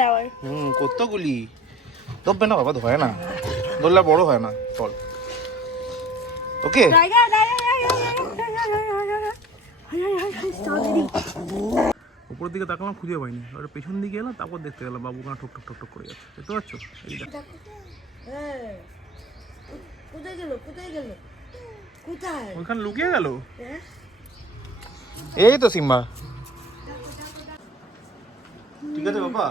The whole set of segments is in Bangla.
flower. কতগুলি ধরবে না বাবা, ধরে না, ধরলে বড় হয় না ফল। ওকে উপরের দিকে তাকালাম, খুঁজে পাইনি, আর পেছন দিকে এলাম, তারপর দেখতে গেলাম বাবু কানা ঠক ঠক ঠক ঠক করে যাচ্ছে। দেখতে পাচ্ছ? এই দেখো কোথায় গেল কোথায় গেল কোথায় ওখানে লুকিয়ে গেল। এই তো সিম্বা। ঠিক আছে বাবা।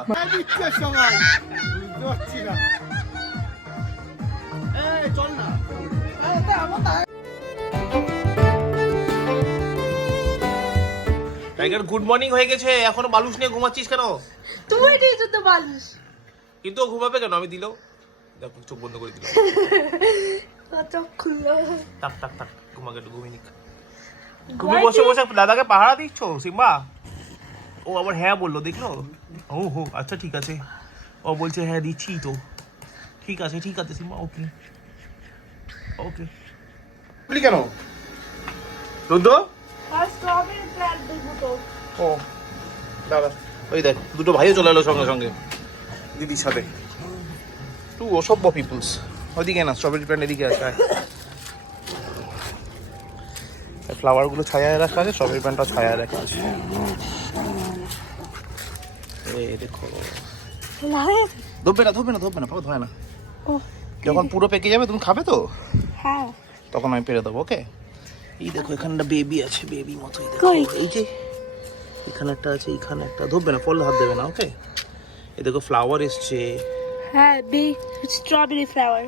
চল না। টাইগার গুড মর্নিং হয়ে গেছে, এখনো বালুস নিয়ে ঘুমাচ্ছিস কেন? তুই দিয়েছো তো বালিশ। কিন্তু ও ঘুমাবে কেন? আমি দিল, দেখ চোখ বন্ধ করে দিল। চোখ খুললো। টাক টাক টাক, ঘুমাকে একটু ঘুমিয়ে নিক। তুমি বসে বসে দাদাকে পাহারা দিচ্ছ সিম্বা? ও আবার হ্যাঁ বললো, দেখলো? ও হো আচ্ছা ঠিক আছে, ও বলছে হ্যাঁ দিচ্ছি তো। ঠিক আছে ঠিক আছে সিম্বা, ওকে ওকে। বলি কেন দুধ? আর স্ট্রবেরি প্ল্যান্ট দেবো তো। ও দাদা, ওই দেখ দুটো ভাইও চলে এলো সঙ্গে সঙ্গে দিদির সাথে। টু অসভ্য পিপলস। ওইদিকে না, স্ট্রবেরি প্ল্যান্ট এদিকে আছে। ফ্লাওয়ারগুলো ছায়ায় রাখা আছে, স্ট্রবেরি প্ল্যান্টটা ছায়ায় রাখা আছে। এই দেখো, ধরবে না ধরবে না ধরবে না, বাবা ধরে না। যখন পুরো পেকে যাবে, তুমি খাবে তো, হ্যাঁ তখন আমি পেরে দেবো। ওকে। এই দেখো এখানে একটা বেবি আছে, বেবি মতো। এই যে এখানে একটা আছে, এখানে একটা। ধরবে না, ফল হাত দেবে না। ওকে। এই দেখো ফ্লাওয়ার এসছে। হ্যাঁ বিগ স্ট্রবেরি ফ্লাওয়ার।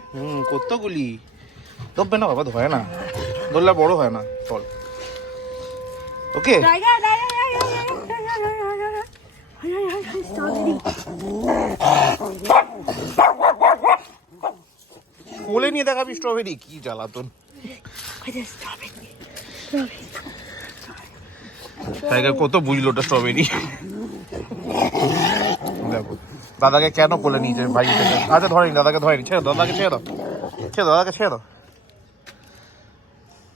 কতগুলি ধরবে না বাবা, ধরে না, ধরলে বড় হয় না ফল। ওকে। কোলে নিয়ে দেখাবি স্ট্রবেরি? কি জ্বালাতন। টাইগার কত বুঝলো ওটা স্ট্রবেরি। দেখো দাদাকে কেন কোলে নিয়েছে ভাই থেকে। আচ্ছা ধরেনি, দাদাকে ধরেনি, ছেড়ে দাও, দাদাকে ছেড়ে দাও, ছেড়ে দাও, দাদাকে ছেড়ে দাও।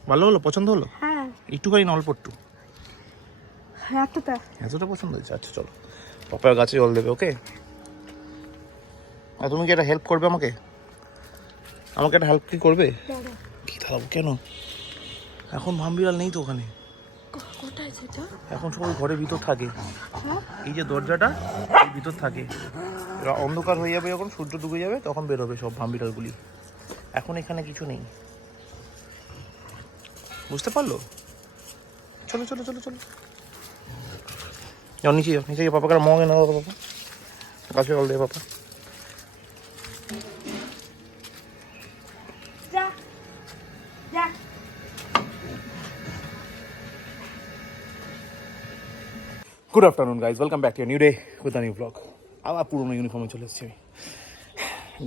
ভালো হলো, পছন্দ হলো? হ্যাঁ একটুখানি না, অল্প একটু। এতটা পছন্দ হয়েছে? আচ্ছা চলো, পাপার গাছে জল দেবে। ওকে। আর তুমি কি একটা হেল্প করবে আমাকে? আমাকে একটা হেল্প কি করবে? কি দাঁড়াবো কেন? এখন ভামবিড়াল নেই তো ওখানে। কোথায় সেটা? এখন সবাই ঘরের ভিতর থাকে। এই যে দরজাটা, এর ভিতর থাকে। এরা অন্ধকার হয়ে যাবে, যখন সূর্য ডুবে যাবে তখন বেরোবে সব ভামবিড়ালগুলি। এখন এখানে কিছু নেই, বুঝতে পারলো? চলো চলো চলো চলো, যাও নিচে, যাও নিচে গিয়ে পাপাকে মগ এনে দাও। পাপা গাছে জল দেয় papa. Good afternoon guys, welcome back to new day with a new blog. আবার পুরোনো ইউনিফর্মে চলে এসেছি আমি।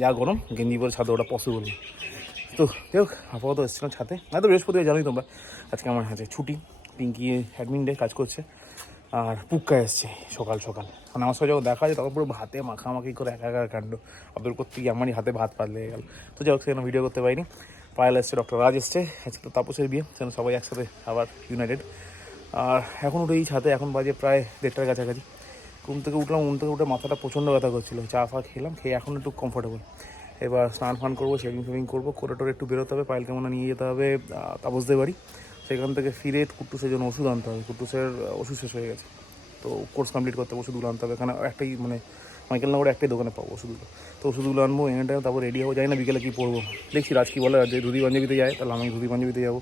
যা গরম, গেঞ্জি পরে ছাদে ওটা পসিবল নেই। তো যাই হোক, আপাতত এসেছিলাম ছাদে। তো বৃহস্পতিবার জানোই তোমরা, আজকে আমার হাতে ছুটি। পিঙ্কি অ্যাডমিন ডে, কাজ করছে। আর পুক্কা এসছে সকাল সকাল, মানে আমার সাথে যখন দেখা যায় তখন পুরো ভাতে মাখামাখি করে একাকার কাণ্ড। আব্দুল করতে গিয়ে আমারই হাতে ভাত পাত লেগে গেল। তো যাই হোক, সেখানে ভিডিও করতে পারিনি। পায়েল এসছে, ডক্টর রাজ এসছে, আজকে তো তাপসের বিয়ে, সেখানে সবাই একসাথে আবার ইউনাইটেড। আর এখন উঠে এই ছাদে, এখন বাজে প্রায় 1:30টার কাছাকাছি। ঘুম থেকে উঠলাম, ঘুম থেকে উঠে মাথাটা প্রচণ্ড ব্যথা করছিলো। চা ফা খেলাম, খেয়ে এখন একটু কমফোর্টেবল। এবার স্নান ফান করবো, শেভিং ফেভিং করবো, করে টোরে একটু বেরোতে হবে। পায়েলকে মনে নিয়ে যেতে হবে তাপসদের বাড়ি। সেখান থেকে ফিরে কুট্টুসের জন্য ওষুধ আনতে হবে। কুট্টুসের ওষুধ শেষ হয়ে গেছে, তো কোর্স কমপ্লিট করতে ওষুধগুলো আনতে হবে। এখানে একটাই, মানে মাইকেল নগরে একটাই দোকানে পাবো ওষুধগুলো। তো ওষুধগুলো আনবো, এনে টাইম তারপর রেডি হবো। জানি না বিকেলে কী পরবো, দেখছি রাজ কী বলে। আর যদি ধুতি পাঞ্জাবিতে যায় তাহলে আমি ধুতি পাঞ্জাবিতে যাবো।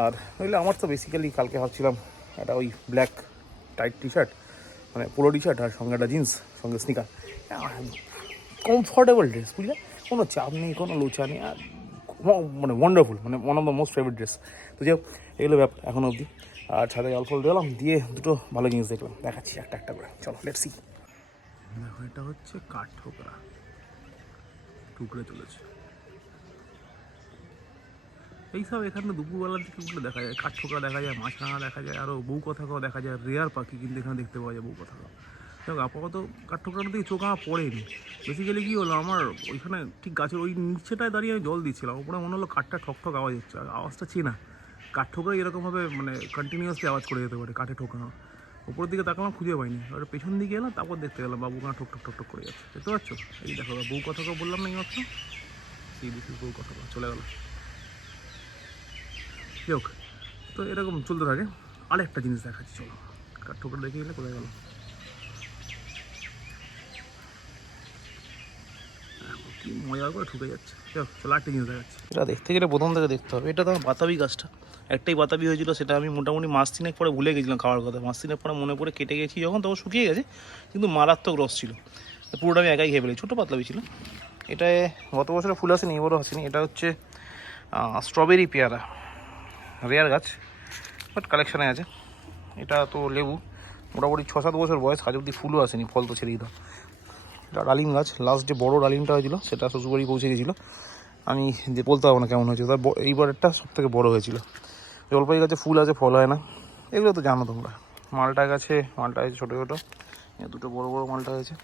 আর নইলে আমার তো বেসিক্যালি কালকে ভাবছিলাম একটা ওই ব্ল্যাক টাইট টি শার্ট, মানে পোলো টি শার্ট, আর সঙ্গে একটা জিন্স, সঙ্গে স্নিকার। কমফর্টেবল ড্রেস, বুঝলে, কোনো চাপ নেই, কোনো লোচা নেই, আর মানে ওয়ান্ডারফুল, মানে one of the most favourite dress. তো যাই হোক, এগুলো ব্যাপার এখনও অবধি। আর ছাদে জল ফল দিলাম, দিয়ে দুটো ভালো জিনিস দেখলাম, দেখাচ্ছি একটা একটা করে। চলো লেটস সি। দেখো এটা হচ্ছে কাঠ ঠোকরা, টুকরে চলেছে এইসব। এখানে দুপুরবেলার দিকে উঠলে দেখা যায় কাঠ ঠোকরা দেখা যায়, মাছরাঙা দেখা যায়, আরও বউ কথাকাও দেখা যায়। রেয়ার পাখি কিন্তু এখানে দেখতে পাওয়া যায় বউ কথাকাও। দেখো আপাতত কাঠ ঠোকরার দিকে চোখ আমার পড়েনি। বেসিক্যালি কী হলো, আমার ওইখানে ঠিক গাছের ওই নিচেটায় দাঁড়িয়ে আমি জল দিচ্ছিলাম, ওপরে মনে হলো কাঠটা ঠক ঠক আওয়াজ হচ্ছে। আর আওয়াজটা চেনা, কাঠ ঠোকরা এরকমভাবে মানে কন্টিনিউয়াসলি আওয়াজ করে যেতে পারে কাঠে ঠোকানো। উপরের দিকে তাকালাম খুঁজে পাইনি, আর পেছন দিকে এলাম, তারপর দেখতে গেলাম বাবু কানা ঠক ঠক ঠক ঠক করে যাচ্ছে, দেখতে পাচ্ছ? এই দেখো বউ কথা বললাম না মাত্র, সেই দেখি বউ কথা চলে গেল। হোক, তো এরকম চলতে থাকে। আরেকটা জিনিস দেখাচ্ছি, চলো। কাঠ ঠোকর দেখে গেলে কোথায় গেল? কি মজা করে ঠুকে যাচ্ছে। চলো আরেকটা জিনিস দেখাচ্ছি। এটা দেখতে গেলে প্রথম থেকে দেখতে হবে। এটা তো আমার বাতাবি গাছটা, একটাই বাতাবি হয়েছিল, সেটা আমি মোটামুটি মাস তিনেক পরে ভুলে গেছিলাম খাওয়ার কথা। মাস তিনেক পরে মনে পড়ে কেটে গেছি যখন, তখন শুকিয়ে গেছে, কিন্তু মারাত্মক রস ছিল, পুরোটা আমি একাই খেয়ে ফেলি। ছোটো পাতলাবি ছিল। এটায় গত বছরে ফুল আসেনি, এবারও আসেনি। এটা হচ্ছে স্ট্রবেরি পেয়ারা, রেয়ার গাছ, বাট কালেকশানে আছে। এটা তো লেবু, মোটামুটি 6-7 বছর বয়স, আজ অব্দি ফুলও আসেনি, ফল তো ছেড়েই দাও। এটা ডালিম গাছ, লাস্ট যে বড়ো ডালিমটা হয়েছিল সেটা শ্বশুরবাড়ি পৌঁছে গেছিলো, আমি যে বলতে পারবো না কেমন হয়েছিল, তার এইবারেরটা সব থেকে বড়ো হয়েছিল। জলপাই গাছে ফুল আছে, ফল হয় না, এগুলো তো জানো তোমরা। মালটা গাছে মালটা হয়েছে ছোটো ছোটো, দুটো বড়ো বড়ো মালটা হয়েছে।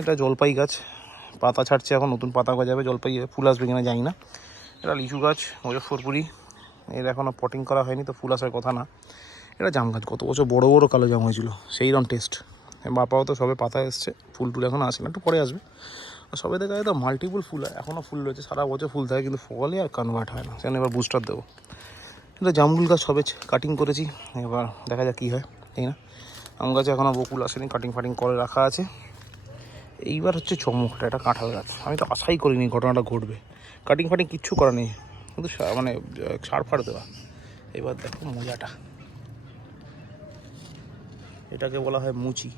এটা জলপাই গাছ, পাতা ছাড়ছে এখন, নতুন পাতা গজাবে, জলপাই ফুল আসবে কিনা জানি না। এটা লিচু গাছ, মুজফ্ফরপুরি, এর এখনও পটিং করা হয়নি, তো ফুল আসার কথা না। এটা জাম গাছ, গত বছর বড়ো বড়ো কালো জাম হয়েছিল, সেই রকম টেস্ট। বাপাও তো সবে পাতা এসছে, ফুল টুল এখনও আসে না, একটু পরে আসবে। আর সবে দেখা যায় তো মাল্টিপুল ফুল হয়, এখনও ফুল রয়েছে, সারা বছর ফুল থাকে, কিন্তু ফলে আর কনভার্ট হয় না, সেখানে এবার বুস্টার দেবো। এটা জামগুল গাছ সবে কাটিং করেছি, এবার দেখা যাক কী হয়, তাই না? আম গাছে এখনও বকুল আসেনি, কাটিং ফাটিং করে রাখা আছে। এইবার হচ্ছে চমকটা, এটা কাঁঠাল গাছ। আমি তো আশাই করিনি ঘটনাটা ঘটবে, কাটিং ফাটিং কিচ্ছু করা নেই, কিন্তু মানে সার ফার দেওয়া। এবার দেখো মজাটা, এটাকে বলা হয় মুচি,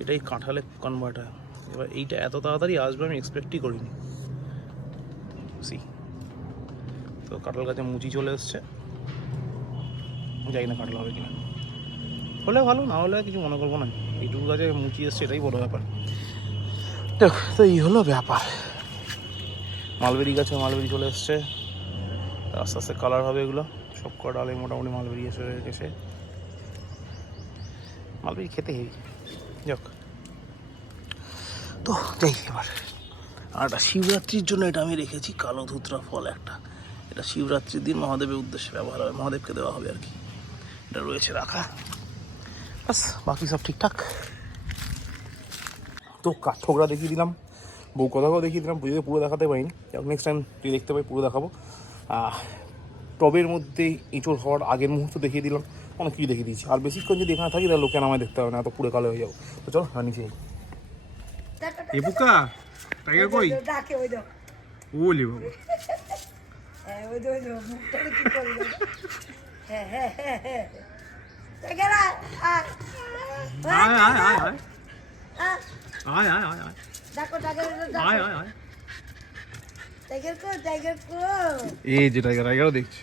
এটাই কাঁঠালে কনভার্ট হয়। এবার এইটা এত তাড়াতাড়ি আসবে আমি এক্সপেক্টই করিনি। সি, তো কাঁঠাল গাছে মুচি চলে এসছে, জানি না কাঁঠাল হবে কিনা, হলে ভালো, না হলে কিছু মনে করবো না। এইটুকু গাছে মুচি এসছে, এটাই বড় ব্যাপার। তো এই হলো ব্যাপার। মালবেরি গাছে মালবেরি চলে এসছে, আস্তে আস্তে কালার হবে এগুলো, সব কটা ডালে মোটামুটি মালবেরি এসে মালবেরি খেতে হেবি। যাক, তো যাই এবার। আর একটা শিবরাত্রির জন্য এটা আমি রেখেছি, কালো ধুতরা ফল একটা। এটা শিবরাত্রির দিন মহাদেবের উদ্দেশ্যে ব্যবহার হবে, মহাদেবকে দেওয়া হবে আর কি। এটা রয়েছে রাখা, বাস, বাকি সব ঠিকঠাক। তো কাঠঠোকরা দেখিয়ে দিলাম, বউ কথাও দেখিয়ে দিলাম, পুজোতে পুরো দেখাতে পারিনি, নেক্সট টাইম তুই দেখতে পাই পুরো দেখাবো। টবের মধ্যে এঁচড় হওয়ার আগের মুহূর্ত দেখিয়ে দিলাম, অনেক কিছু দেখিয়ে দিয়েছি। আর বেশিক্ষণ যদি এখানে থাকি তাহলে লোকে আমায় দেখতে হবে না, এত পুরো কালো হয়ে যাবো। তো চলো নিচে যাই। এ বুকা টাইগার কই? ডাকে ওই দাও, ওলে বাবা, হ্যাঁ ওই দাও, মুখটা কি করে দাও, হ্যাঁ হ্যাঁ হ্যাঁ হ্যাঁ, টাইগার আয় আয় আয় আয় আয় আয় আয় আয় আয়, ডাকো টাইগার, আয় আয় আয়, টাইগার কো, টাইগার কো। এই যে টাইগারও দেখছি,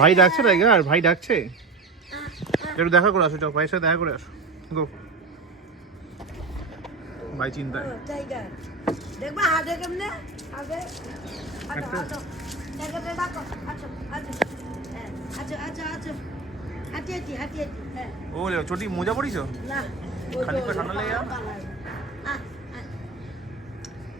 ভাই ডাকছে, টাইগার ভাই ডাকছে, একটু দেখা করে আসো, যাও ভাইয়ের সাথে দেখা করে আসো, গো। ভাই চিন্তায়, টাইগার দেখবা হাতে কেমনে, হাতে আচ্ছা আচ্ছা, টাইগারটা ডাকো, আচ্ছা আচ্ছা, হ্যাঁ আচ্ছা আচ্ছা আচ্ছা, হাঁটি হাঁটি হাঁটি হাঁটি, হ্যাঁ। ও ছোটি মোজা পড়িস না, খালি পা ঠান্ডা লেগে যাবে।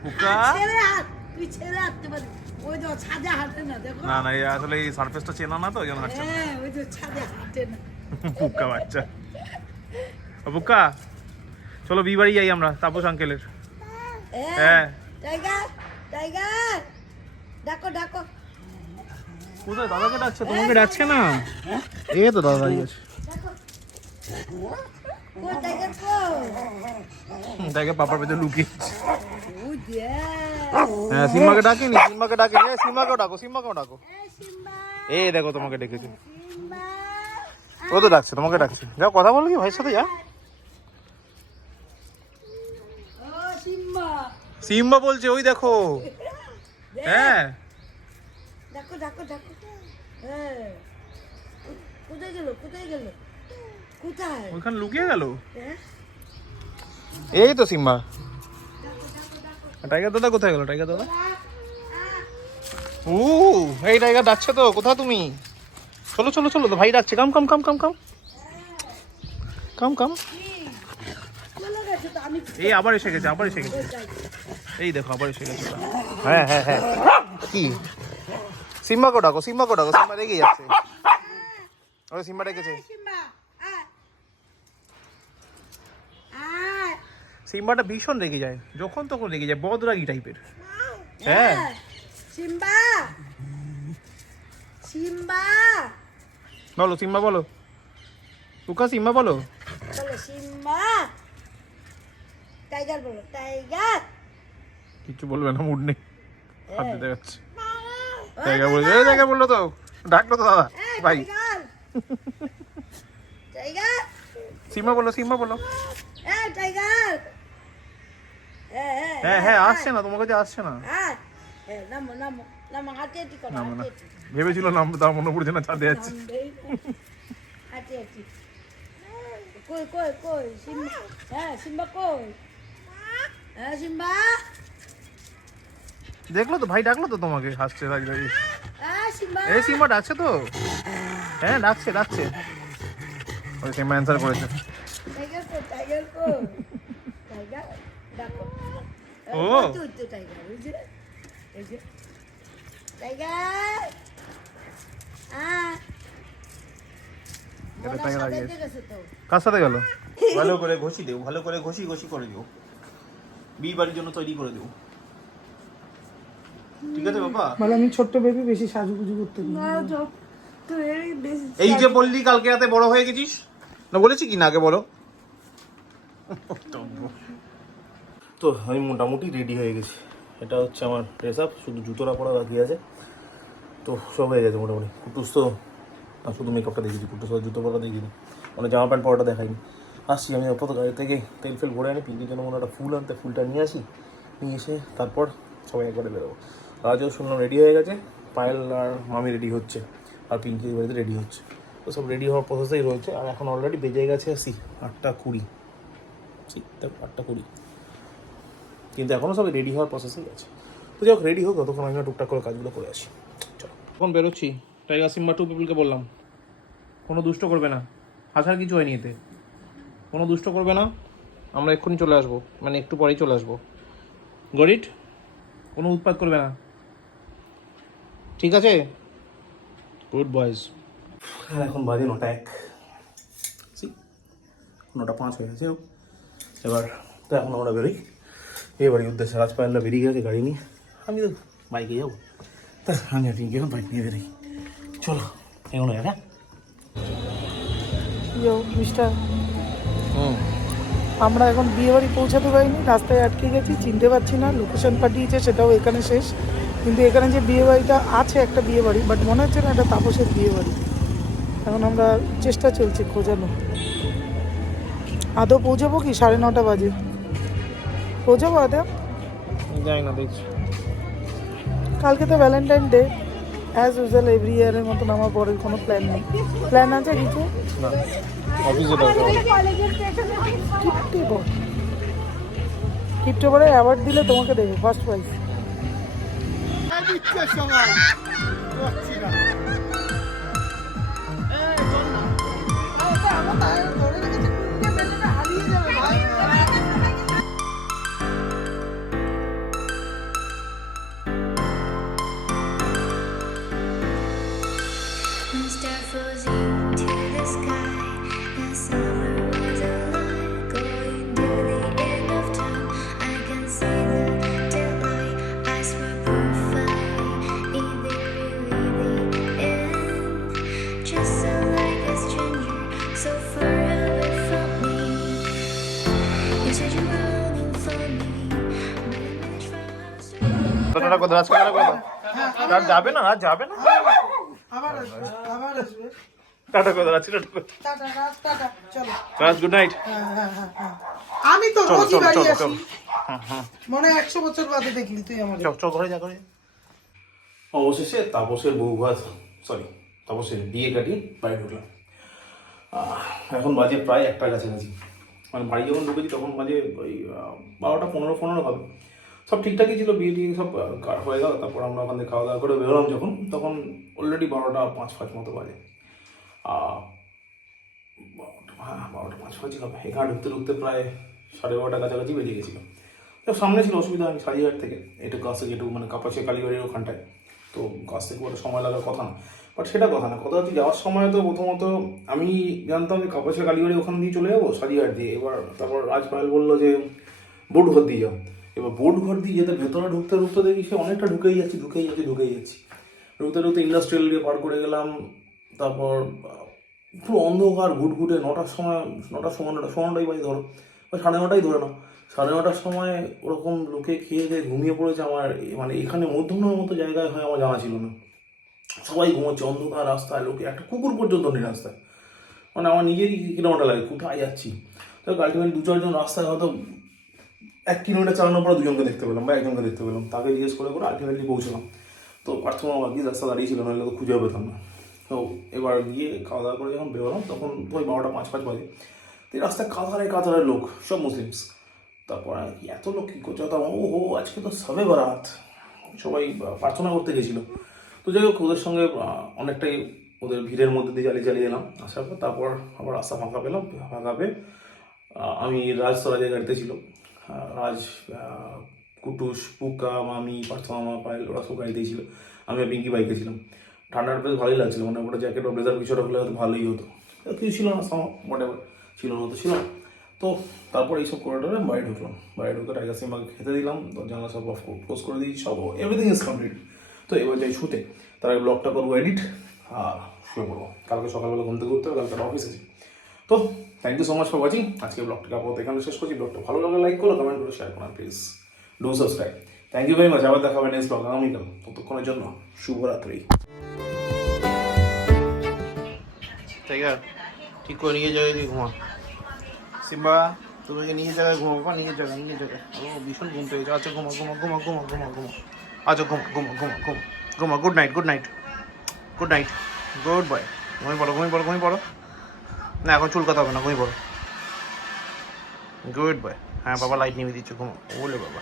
বুকা ছেড়ে হাত, তুই ছেড়ে হাঁটতে পারবি, ওই তো ছাদে হাঁটে না, দেখো। না না, আসলে এই সারফেসটা চেনা না, তো ওই জন্য হাঁটছে। হ্যাঁ ওই তো ছাদে হাঁটে না। বুকা বাচ্চা, বুকা চলো বিয়ে বাড়ি যাই আমরা, তাপস আঙ্কেলের। হ্যাঁ, টাইগার টাইগার ডাকো ডাকো, কোথায় দাদাকে ডাকছে? তোমাকে ডাকছে না? এই তো দাদা দাঁড়িয়ে আছে। ডাকো কো, টাইগার কো, তাকে পাপার পেছনে লুকিয়ে। ওই দে, হ্যাঁ, সিম্বাকে ডাকেনি, সিম্বাকে ডাকেনি, সিম্বাকেও ডাকো, সিম্বাকেও ডাকো। এই সিম্বা, এই দেখো তোমাকে ডেকেছে, সিম্বা, ও তো ডাকছে, তোমাকে ডাকছে, যাও কথা বলো কি ভাইয়ের সাথে, যা। ও সিম্বা, সিম্বা বলছে, ওই দেখো। হ্যাঁ, ডাকো ডাকো ডাকো, হ্যাঁ। কোথায় গেল, কোথায় গেল, কোথায়, ওইখানে লুকিয়ে গেল। হ্যাঁ? এই তো সিম্বা। টাইগার দাদা কোথায় গেল? টাইগার দাদা, ও এই টাইগার ডাকছে তো, কোথায় তুমি? চলো চলো চলো, তো ভাই ডাকছে, কাম কাম কাম কাম কাম কাম কাম। চলে গেছে তো, আমি এই আবার এসে গেছে, আবার এসে গেছে, এই দেখো আবার এসে গেছে। হ্যাঁ হ্যাঁ হ্যাঁ, কি সিম্বাকে ডাকো, সিম্বাকে ডাকো, সিম্বা রেগে যাচ্ছে। ওরে সিম্বা ডেকেছে। সিম্বা, আয় সিম্বাটা ভীষণ রেগে যায়, যখন তখন রেগে যায়, বদরাগী টাইপের। হ্যাঁ সিম্বা, সিম্বা বলো, সিম্বা বলো, উকা সিম্বা বলো। বলো সিম্বা, টাইগার বলো, টাইগার। কিছু বলবে না, মুড নেই, হাত দিতে যাচ্ছে। টাইগার বলছে, এই টাইগার বললো তো, ডাকলো তো দাদা ভাই। টাইগার, সিম্বা বলো, সিম্বা বলো। টাইগার। হ্যাঁ হ্যাঁ, আসছে না তোমার কাছে, আসছে না। নামো নামো নামো, হাঁটি হাঁটি করো, নামো না, হাঁটি হাঁটি। ভেবেছিল নাম, তার মনে পড়ছে না, ছাদে যাচ্ছে। হাঁটি হাঁটি। কই কই কই সিম্বা, সিম্বা কই? সিম্বা, দেখলো তো ভাই, ডাকলো তো তোমাকে, হাসছে দাঁড়িয়ে দাঁড়িয়ে। সিম্বা। এই সিম্বা ডাকছে তো, হ্যাঁ ডাকছে ডাকছে। ওই সিম্বা অ্যান্সার করেছে। টাইগার কই, টাইগার কই? টাইগার ডাকো। ও। তুই তো টাইগার, এই যে এই যে টাইগার। এটা টাইগার আগে সাজাইতে গেছে তো। কার সাথে গেল? ভালো করে ঘষি দেও, ভালো করে ঘষি ঘষি করে দিও, বিয়ে বাড়ির জন্য তৈরি করে দেও, ঠিক আছে বাবা? বলে আমি ছোট্ট বেবি, বেশি সাজুগুজু করতে পারি না। এই যে বললি কালকে রাতে বড় হয়ে গেছিস, না বলেছি কি না আগে বলো? তো আমি মোটামুটি রেডি হয়ে গেছি। এটা হচ্ছে আমার ড্রেস আপ, শুধু জুতোটা পরা বাকি আছে। তো সব হয়ে গেছে মোটামুটি। কুটুস তো শুধু মেকআপটা দেখেছি, কুটুস জুতো পরা দেখিনি, মানে জামা প্যান্ট পরাটা দেখাইনি। আসছি আমি আপাতত গাড়ি থেকে তেল ফেল ভরে আনি, পিঙ্কির জন্য মনে একটা ফুল আনতে, ফুলটা নিয়ে আসি, নিয়ে এসে তারপর সবাই একবারে বেরোবো। আজও শুনলাম রেডি হয়ে গেছে, পায়েল আর মামি রেডি হচ্ছে, আর পিঙ্কি বাড়িতে রেডি হচ্ছে। তো সব রেডি হওয়ার প্রসেসেই রয়েছে। আর এখন অলরেডি বেজে গেছে 8:20, 8:20, কিন্তু এখনও সবাই রেডি হওয়ার প্রসেসেই আছে। তো যাই হোক, রেডি হোক, ততক্ষণ আমি টুকটাক করে কাজগুলো করে আসি। চলো, এখন বেরোচ্ছি। টাইগার সিম্বা টু পিপলকে বললাম কোনো দুষ্ট করবে না, আসার কিছু হয়নি এতে, কোনো দুষ্ট করবে না, আমরা এক্ষুনি চলে আসবো, মানে একটু পরেই চলে আসবো। গরিট, কোনো উৎপাত করবে না, ঠিক আছে? Good boys. আর এখন বাজে 9:01, 9:05 হয়ে গেছে। এবার তো এখন আমরা বেরোই এবারই উদ্দেশ্যে। রাজপায়নরা বেরিয়ে গেছে গাড়ি নিয়ে, আমি তো বাইকে যাবো। তা আমি আর পিঙ্কি এখন বাইক নিয়ে বেরোই। চলো এগোনো যাক। হ্যাঁ মিস্টার, আমরা এখন বিয়ে বাড়ি পৌঁছাতে পারিনি, রাস্তায় আটকে গেছি, চিনতে পারছি না। লোকেশন পাঠিয়েছে, সেটাও এখানে শেষ। কিন্তু এখানে যে বিয়ে বাড়িটা আছে, একটা বিয়ে বাড়ি, বাট মনে হচ্ছে না এটা তাপসের বিয়ে বাড়ি। এখন আমরা চেষ্টা চলছে খোঁজানো। আদৌ পৌঁছাবো কি? 9:30 বাজে পৌঁছাবো আদৌ? যাই না, দেখছি। কালকে তো Valentine day, as usual every ইয়ারের মতন আমার পরের কোনো প্ল্যান নেই। প্ল্যান আছে কিছু? না, অফিসে দরকার। কিপ্টে পরে অ্যাওয়ার্ড দিলে তোমাকে দেবে first prize. Star flows into the sky. The summer was alive, going to the end of time. I can see the daylight. I swear perfect. In the really the end. Just so like a stranger, so far away from me. You said you were longing for me, but I managed from tata কথা, রাজ টাটা কথা। রাত যাবে না, রাত যাবে না। আবার আসবে, আবার আসবে। টাটা কথা, রাজ টাটা কথা। টাটা রাজ, টাটা, চলো। রাজ গুড নাইট। হ্যাঁ। আমি তো রোজই বাড়ি আসি, মনে হয় 100 বছর বাদে দেখলি তুই আমার। চল ঘরে যা, করে। অবশেষে তাপসের বউ ভাত, সরি তাপসের বিয়ে কাটিয়ে বাড়ি ঢুকলাম। এখন বাজে প্রায় 1টার কাছাকাছি। মানে বাড়ি যখন ঢুকেছি তখন বাজে ওই 12টা 15 হবে। সব ঠিকঠাকই ছিল, বিয়ে টিয়ে সব হয়ে গেল। তারপর আমরা ওখান থেকে খাওয়া দাওয়া করে বেরোলাম যখন, তখন অলরেডি 12:05 মতো বাজে। 12:05 হবে। এখানে ঢুকতে প্রায় 12:30 কাছাকাছি বেরিয়ে গেছিলো। তো সামনে ছিল, অসুবিধা হয়নি, সাজিঘাট থেকে এটুকু আসতে, যেটুকু মানে কাপাসিয়া কালীবাড়ির ওখানটায়, তো কাছ থেকে বড় সময় লাগার কথা না। বাট সেটা কথা না, কথা হচ্ছে যাওয়ার সময় তো প্রথমত আমি জানতাম যে কাপাসিয়া কালীবাড়ি ওখান দিয়ে চলে যাবো সাজিঘাট দিয়ে। এবার তারপর রাজপাল বললো যে বোট ঘর দিয়ে যাও। এবার বোট ঘর দিয়ে যেতে ভেতরে ঢুকতে ঢুকতে দেখি সে অনেকটা ঢুকেই যাচ্ছি ঢুকতে ঢুকতে ইন্ডাস্ট্রিয়াল দিয়ে পার করে গেলাম। তারপর পুরো অন্ধকার ঘুটঘুটে 9টার সময় 9টাই বাজে ধরো, ওই 9:30 ধরে নাও। 9:30টার সময় ওরকম লোকে খেয়ে দিয়ে ঘুমিয়ে পড়েছে। আমার মানে এখানে মধ্যমের মতো জায়গায় হয় আমার জানা ছিল না। সবাই ঘুমোচ্ছে অন্ধকার রাস্তায়, লোকে একটা কুকুর পর্যন্ত নেই রাস্তায়। মানে আমার নিজেরই কিলোমিটার লাগে কোথায় যাচ্ছি। তো আলটিমেটলি 2-4 জন রাস্তায় হয়তো 1 কিলোমিটার চালানোর পর 2জনকে দেখতে পেলাম বা 1জনকে দেখতে পেলাম, তাকে জিজ্ঞেস করে আলটিমেটলি পৌঁছলাম। তো প্রার্থনা বাকি রাস্তা দাঁড়িয়ে ছিল, নাহলে তো খুঁজে পেতাম না। তো এবার গিয়ে খাওয়া দাওয়া করে যখন বেরোলাম তখন ওই 12টা 5-5 বাজে। তো এই রাস্তায় কাতারে লোক, সব মুসলিমস। তারপর এত লোক কী করছে, তা ও আজকে তো সবে বারাত, সবাই প্রার্থনা করতে গেছিলো। তো যাই হোক ওদের সঙ্গে অনেকটাই ওদের ভিড়ের মধ্যে দিয়ে চালিয়ে এলাম। আসার পর তারপর আবার রাস্তা ফাঁকা পেয়ে আমি রাজ স্বরাজের গাড়িতে ছিল। রাজ, কুটুস, পুকা, মামি, প্রার্থনা, পায়েল ওরা সব গাড়িতেই ছিল। আমি আর পিঙ্কি বাইকে ছিলাম। ঠান্ডাটা বেশ ভালোই লাগছিলো, মানে ওটা জ্যাকেট বা ব্লেজার কিছুটা হলে হয়তো ভালোই হতো। কিছু ছিল না, হোয়াটএভার ছিল না তো ছিল না। তো তারপর এইসব করিডোরে বাইরে ঢুকলাম। বাইরে ঢুকে টাইগার সিনেমাকে খেতে দিলাম, তো জানলা সব অফ ক্লোজ করে দিয়েছি, সব এভরিথিং ইজ কমপ্লিট। তো এবার যাই শুতে, তার আগে ব্লগটা করবো এডিট আর শুয়ে পড়বো। কালকে সকালবেলা ঘুম থেকে উঠতে হবে, কালকে অফিস আছে। তো thank you so much for watching. আজকে ব্লগটাকে আপাতত এখানে শেষ করছি। ব্লগটা ভালো লাগলে লাইক করো, কমেন্ট করো, শেয়ার করো, please do subscribe. Thank you very much. আবার দেখা হবে নেক্সট ব্লগ আগামীকাল। ততক্ষণের জন্য শুভরাত্রি। টাইগার ঠিক করে নিয়ে জায়গায় দিয়ে ঘুমা। সিম্বা তোকে নিয়ে জায়গায় ঘুমা বাবা, নিয়ে জায়গায় ও ভীষণ ঘুম পেয়েছে। আচ্ছা ঘুমা। আচ্ছা ঘুমা। Good night good bye. ঘুমিয়ে পড়ো। না এখন চুল কথা হবে না, ঘুমিয়ে পড়ো। Good bye. হ্যাঁ বাবা লাইট নিয়ে দিচ্ছে, ঘুমো। ওলে বাবা।